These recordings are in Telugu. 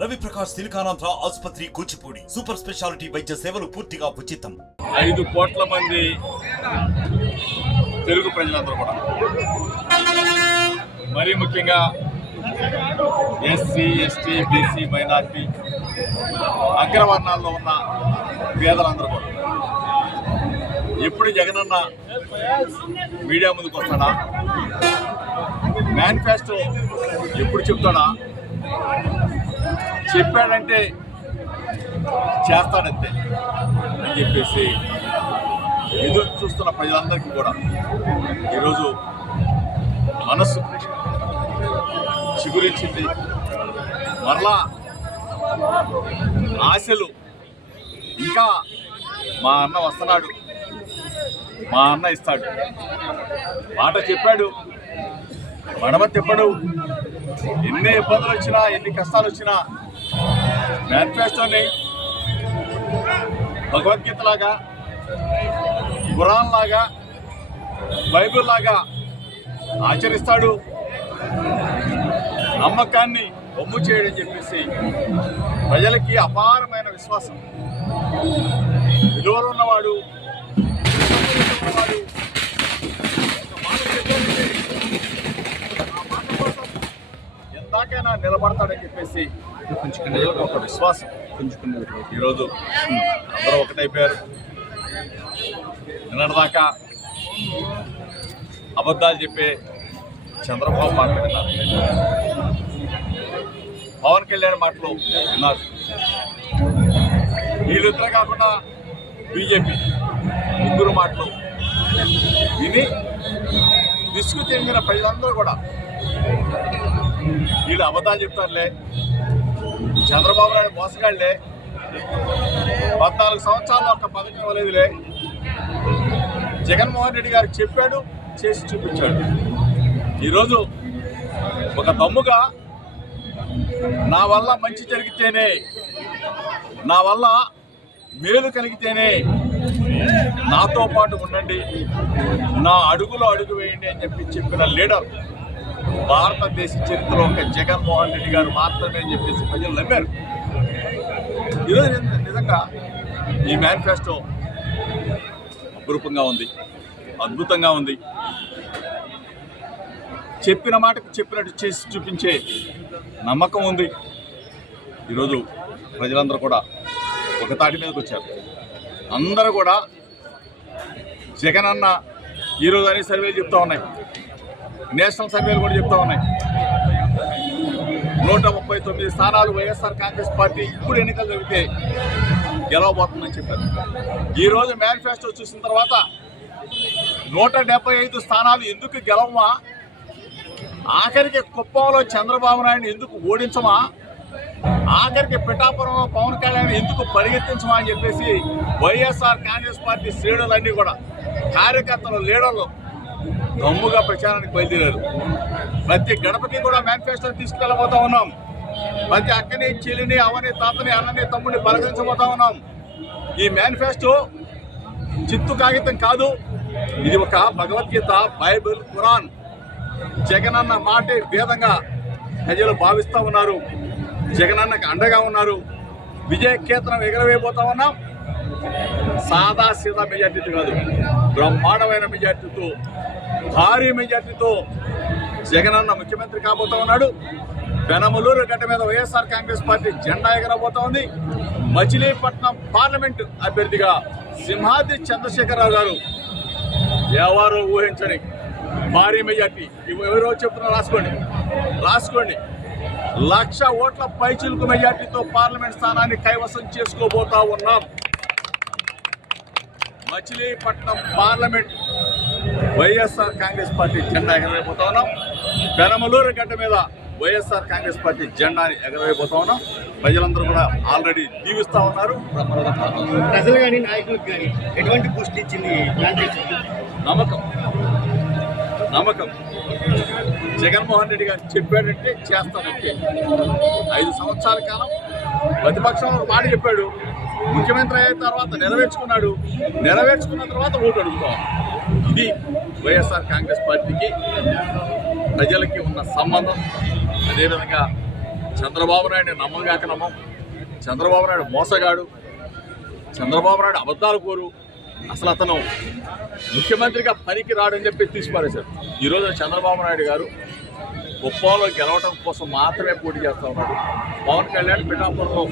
రవి ప్రకాష్ సిలికానాంధ్ర ఆసుపత్రి కూచిపూడి సూపర్ స్పెషాలిటీ వైద్య సేవలు పూర్తిగా ఉచితం. 5 కోట్ల మంది తెలుగు ప్రజలందరూ కూడా మరీ ముఖ్యంగా ఎస్సీ ఎస్టీ బీసీ మైనార్టీ అగ్రవర్ణాల్లో ఉన్న పేదలందరూ కూడా ఎప్పుడు జగనన్న మీడియా ముందుకు వస్తాడా, మేనిఫెస్టో ఎప్పుడు చెప్తాడా, చెప్పాడంటే చేస్తాడంతే అని చెప్పేసి ఎదురు చూస్తున్న ప్రజలందరికీ కూడా ఈరోజు మనస్సు చిగురించింది. మరలా ఆశలు ఇంకా మా అన్న వస్తున్నాడు, మా అన్న ఇస్తాడు, మాట చెప్పాడు, మడమ తిప్పడు. ఎన్ని ఇబ్బందులు వచ్చినా ఎన్ని కష్టాలు వచ్చినా మేనిఫెస్టోని భగవద్గీత లాగా, ఖురాన్ లాగా, బైబిల్ లాగా ఆచరిస్తాడు. నమ్మకాన్ని ఒమ్ము చేయడని చెప్పేసి ప్రజలకి అపారమైన విశ్వాసం. విలువలు ఉన్నవాడు ఎందాకైనా నిలబడతాడని చెప్పేసి ప్రజలకు ఒక విశ్వాసం పుంజుకున్నారు. ఈరోజు అందరూ ఒకటైపోయారు. నిన్నటిదాకా అబద్ధాలు చెప్పే చంద్రబాబు మాటలు విన్నారు, పవన్ కళ్యాణ్ మాటలు విన్నారు. వీళ్ళిద్దరు కాకుండా బీజేపీ ముగ్గురు మాటలు విని విసుగు చెందిన ప్రజలందరూ కూడా వీళ్ళు అబద్ధాలు చెప్తారులే, చంద్రబాబు నాయుడు మోసగాళ్లే, 14 సంవత్సరాలు ఒక్క పథకం ఇవ్వలేదులే, జగన్మోహన్ రెడ్డి గారు చెప్పాడు, చేసి చూపించాడు. ఈరోజు ఒక దమ్ముగా నా వల్ల మంచి జరిగితేనే, నా వల్ల మేలు కలిగితేనే నాతో పాటు ఉండండి, నా అడుగులో అడుగు వేయండి అని చెప్పిన లీడర్ భారతదేశ చరిత్రలో ఒక జగన్మోహన్ రెడ్డి గారు మాత్రమే అని చెప్పేసి ప్రజలు నమ్మారు. ఈరోజు నిజంగా ఈ మేనిఫెస్టో అపురూపంగా ఉంది, అద్భుతంగా ఉంది. చెప్పిన మాటకు చెప్పినట్టు చేసి చూపించే నమ్మకం ఉంది. ఈరోజు ప్రజలందరూ కూడా ఒక తాటి మీదకి వచ్చారు. అందరూ కూడా జగన్ అన్న ఈరోజు అనే సర్వేలు చెప్తా ఉన్నాయి, నేషనల్ సర్వేలు కూడా చెప్తా ఉన్నాయి. 139 స్థానాలు వైఎస్ఆర్ కాంగ్రెస్ పార్టీ ఇప్పుడు ఎన్నికలు జరిగితే గెలవబోతుందని చెప్పారు. ఈరోజు మేనిఫెస్టో చూసిన తర్వాత 175 స్థానాలు ఎందుకు గెలవమా, ఆఖరికి కుప్పంలో చంద్రబాబు నాయుడు ఎందుకు ఓడించమా, ఆఖరికి పిఠాపురంలో పవన్ కళ్యాణ్ ఎందుకు పరిగెత్తించమా అని చెప్పేసి వైఎస్ఆర్ కాంగ్రెస్ పార్టీ శ్రేణులన్నీ కూడా కార్యకర్తలు, లీడర్లు దమ్ముగా ప్రచారానికి బయలుదేరారు. ప్రతి గడపకి కూడా మేనిఫెస్టో తీసుకెళ్ళబోతా ఉన్నాం. ప్రతి అక్కని, చెల్లిని, అవని, తాతని, అన్నని, తమ్ముడిని పలకరించబోతా ఉన్నాం. ఈ మేనిఫెస్టో చిత్తు కాగితం కాదు, ఇది ఒక భగవద్గీత, బైబిల్, ఖురాన్. జగనన్న మాటే వేదంగా ప్రజలు భావిస్తూ ఉన్నారు. జగనన్నకు అండగా ఉన్నారు. విజయకేతనం ఎగరవేయబోతా ఉన్నాం. సాదా సీదా మెజార్టీతో కాదు, బ్రహ్మాండమైన మెజార్టీతో, భారీ మెజార్టీతో జగనన్న ముఖ్యమంత్రి కాబోతా ఉన్నాడు. పెనమలూరు గడ్డ మీద వైఎస్ఆర్ కాంగ్రెస్ పార్టీ జెండా ఎగరబోతా ఉంది. మచిలీపట్నం పార్లమెంటు అభ్యర్థిగా సింహాద్రి చంద్రశేఖరరావు గారు ఎవరో ఊహించని భారీ మెజార్టీ, ఎవరో చెప్తున్నా రాసుకోండి 1,00,000 ఓట్ల పైచిలుకు మెజార్టీతో పార్లమెంట్ స్థానాన్ని కైవసం చేసుకోబోతా ఉన్నాం. మచిలీపట్నం పార్లమెంట్ వైఎస్ఆర్ కాంగ్రెస్ పార్టీ జెండా ఎగరవేయబోతా ఉన్నాం. పెనమలూరు గడ్డ మీద వైఎస్ఆర్ కాంగ్రెస్ పార్టీ జెండాని ఎగరవేయబోతా ఉన్నాం. ప్రజలందరూ కూడా ఆల్రెడీ దీవిస్తూ ఉన్నారు. ప్రజలు కానీ నాయకులకు కానీ ఎటువంటి బూస్ట్ ఇచ్చింది? నమ్మకం. జగన్మోహన్ రెడ్డి గారు చెప్పాడంటే చేస్తానంటే. 5 సంవత్సరాల కాలం ప్రతిపక్షంలో మాట చెప్పాడు, ముఖ్యమంత్రి అయిన తర్వాత నెరవేర్చుకున్నాడు. నెరవేర్చుకున్న తర్వాత ఓటు అడుగుతాం. ఇది వైఎస్ఆర్ కాంగ్రెస్ పార్టీకి ప్రజలకి ఉన్న సంబంధం. అదేవిధంగా చంద్రబాబు నాయుడు నమ్మగాక నమ్మం, చంద్రబాబు నాయుడు మోసగాడు, చంద్రబాబు నాయుడు అబద్ధాలు కోరు, అసలు అతను ముఖ్యమంత్రిగా పనికి రాడని చెప్పి తీసిపారేశారు. ఈరోజు చంద్రబాబు నాయుడు గారు కుప్పంలో గెలవటం కోసం మాత్రమే పోటీ చేస్తూ ఉన్నాడు. పవన్ కళ్యాణ్ పిఠాపురంలో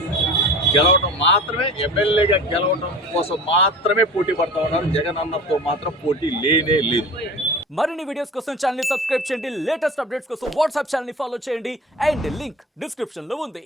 గెలవటం మాత్రమే, ఎమ్మెల్యేగా గెలవటం కోసం మాత్రమే పోటీ పడతా ఉన్నారు. జగన్ అన్నతో మాత్రం పోటీ లేనే లేదు. మరిన్ని వీడియోస్ కోసం ఛానల్ ని సబ్స్క్రైబ్ చేయండి, లేటెస్ట్ అప్డేట్స్ కోసం వాట్సాప్ ఛానల్ ని ఫాలో చేయండి అండ్ లింక్ డిస్క్రిప్షన్ లో ఉంది.